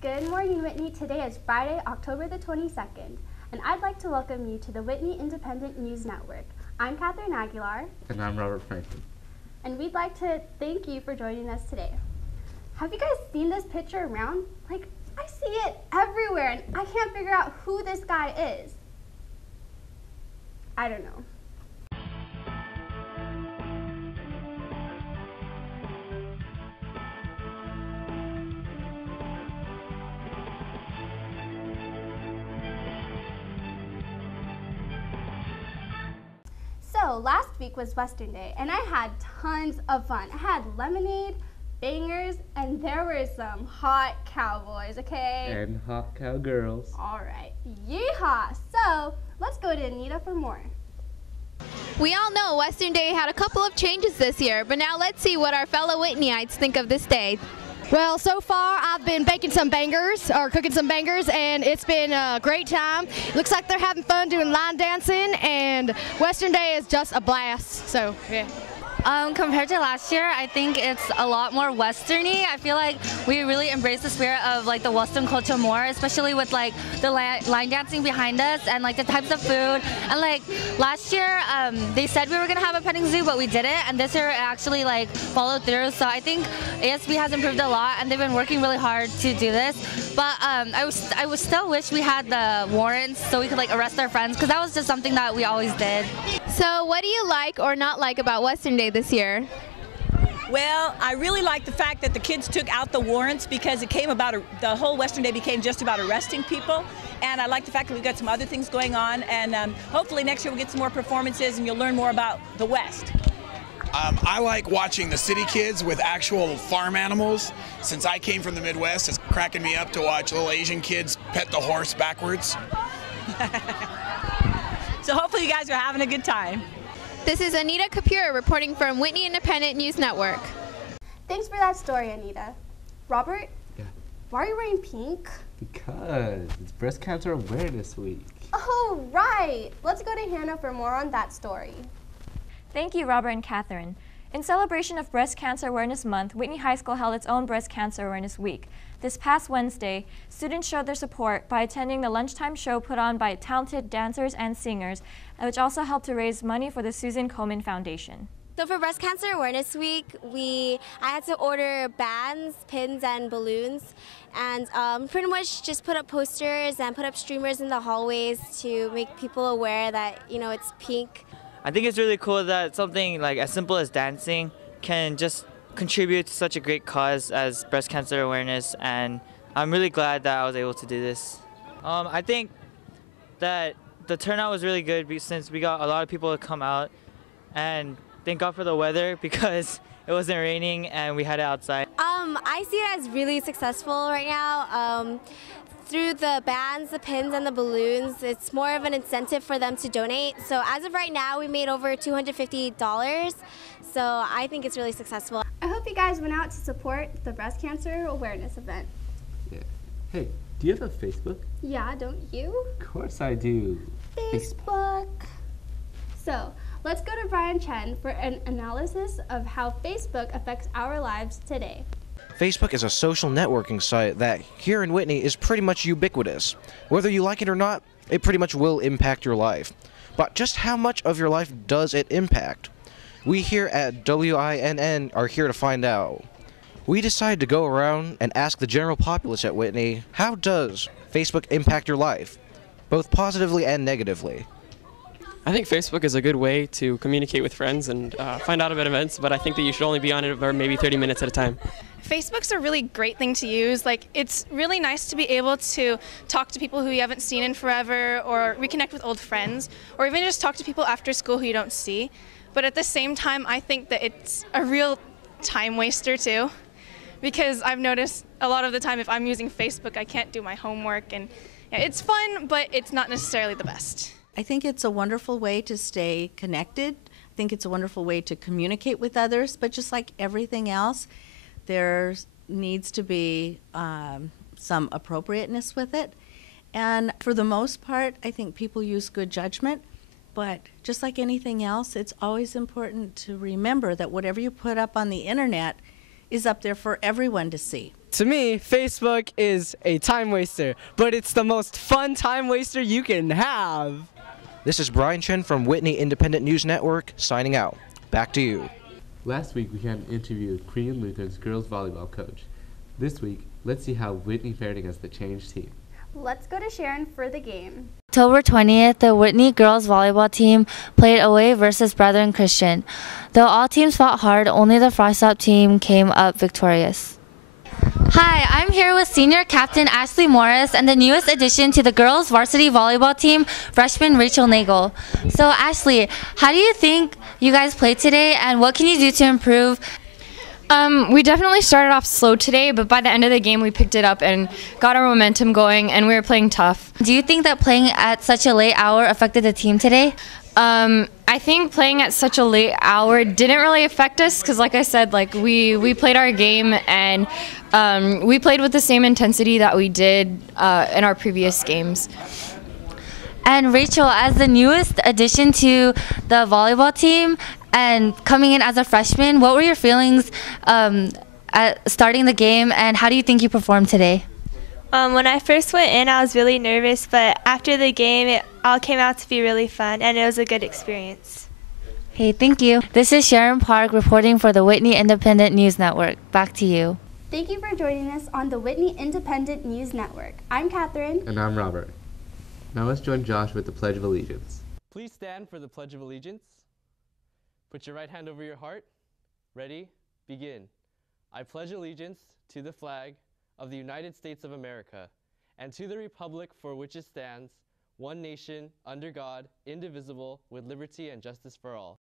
Good morning, Whitney. Today is Friday, October the 22nd, and I'd like to welcome you to the Whitney Independent News Network. I'm Catherine Aguilar. And I'm Robert Franklin. And we'd like to thank you for joining us today. Have you guys seen this picture around? Like, I see it everywhere, and I can't figure out who this guy is. I don't know. So last week was Western Day, and I had tons of fun. I had lemonade, bangers, and there were some hot cowboys, okay? And hot cowgirls. All right, yeehaw! So let's go to Anita for more. We all know Western Day had a couple of changes this year, but now let's see what our fellow Whitneyites think of this day. Well, so far I've been baking some bangers, or cooking some bangers, and it's been a great time. Looks like they're having fun doing line dancing, and Western Day is just a blast, so yeah. Compared to last year, I think it's a lot more Western-y. I feel like we really embrace the spirit of like the Western culture more, especially with like the line dancing behind us and like the types of food. And like last year, they said we were gonna have a petting zoo, but we didn't. And this year, it actually like followed through. So I think ASB has improved a lot, and they've been working really hard to do this. But I would still wish we had the warrants so we could like arrest our friends, because that was just something that we always did. So what do you like or not like about Western Day this year? Well, I really like the fact that the kids took out the warrants, because it came about, the whole Western Day became just about arresting people. And I like the fact that we've got some other things going on, and hopefully next year we'll get some more performances and you'll learn more about the West. I like watching the city kids with actual farm animals. Since I came from the Midwest, it's cracking me up to watch little Asian kids pet the horse backwards. So hopefully you guys are having a good time. This is Anita Kapur reporting from Whitney Independent News Network. Thanks for that story, Anita. Robert? Yeah. Why are you wearing pink? Because it's Breast Cancer Awareness Week. Oh, right. Let's go to Hannah for more on that story. Thank you, Robert and Catherine. In celebration of Breast Cancer Awareness Month, Whitney High School held its own Breast Cancer Awareness Week. This past Wednesday, students showed their support by attending the lunchtime show put on by talented dancers and singers, which also helped to raise money for the Susan Komen Foundation. So for Breast Cancer Awareness Week, I had to order bands, pins, and balloons, and pretty much just put up posters and put up streamers in the hallways to make people aware that, you know, it's pink. I think it's really cool that something like as simple as dancing can just contribute to such a great cause as breast cancer awareness, and I'm really glad that I was able to do this. I think that the turnout was really good since we got a lot of people to come out, and thank God for the weather because it wasn't raining and we had it outside. I see it as really successful right now. Through the bands, the pins, and the balloons, it's more of an incentive for them to donate. So as of right now, we made over $250. So I think it's really successful. I hope you guys went out to support the breast cancer awareness event. Yeah. Hey, do you have a Facebook? Yeah, don't you? Of course I do. Facebook. So let's go to Brian Chen for an analysis of how Facebook affects our lives today. Facebook is a social networking site that here in Whitney is pretty much ubiquitous. Whether you like it or not, it pretty much will impact your life. But just how much of your life does it impact? We here at WINN are here to find out. We decided to go around and ask the general populace at Whitney, how does Facebook impact your life? Both positively and negatively. I think Facebook is a good way to communicate with friends and find out about events, but I think that you should only be on it for maybe 30 minutes at a time. Facebook's a really great thing to use. Like, it's really nice to be able to talk to people who you haven't seen in forever, or reconnect with old friends, or even just talk to people after school who you don't see. But at the same time, I think that it's a real time waster too, because I've noticed a lot of the time if I'm using Facebook, I can't do my homework, and yeah, it's fun, but it's not necessarily the best. I think it's a wonderful way to stay connected. I think it's a wonderful way to communicate with others, but just like everything else, there needs to be some appropriateness with it. And for the most part, I think people use good judgment, but just like anything else, it's always important to remember that whatever you put up on the internet is up there for everyone to see. To me, Facebook is a time waster, but it's the most fun time waster you can have. This is Brian Chen from Whitney Independent News Network signing out. Back to you. Last week we had an interview with Korean Lutheran's girls volleyball coach. This week, let's see how Whitney fared against the changed team. Let's go to Sharon for the game. October 20th, the Whitney girls volleyball team played away versus Brethren Christian. Though all teams fought hard, only the Frostop team came up victorious. Hi, I'm here with senior captain Ashley Morris and the newest addition to the girls varsity volleyball team, freshman Rachel Nagel. So Ashley, how do you think you guys played today and what can you do to improve? We definitely started off slow today, but by the end of the game we picked it up and got our momentum going and we were playing tough. Do you think that playing at such a late hour affected the team today? I think playing at such a late hour didn't really affect us because like I said, like we played our game and we played with the same intensity that we did in our previous games. And Rachel, as the newest addition to the volleyball team and coming in as a freshman, what were your feelings at starting the game and how do you think you performed today? When I first went in, I was really nervous, but after the game, it all came out to be really fun, and it was a good experience. Hey, thank you. This is Sharon Park reporting for the Whitney Independent News Network. Back to you. Thank you for joining us on the Whitney Independent News Network. I'm Catherine. And I'm Robert. Now let's join Josh with the Pledge of Allegiance. Please stand for the Pledge of Allegiance. Put your right hand over your heart. Ready? Begin. I pledge allegiance to the flag of the United States of America and to the republic for which it stands, one nation, under God, indivisible, with liberty and justice for all.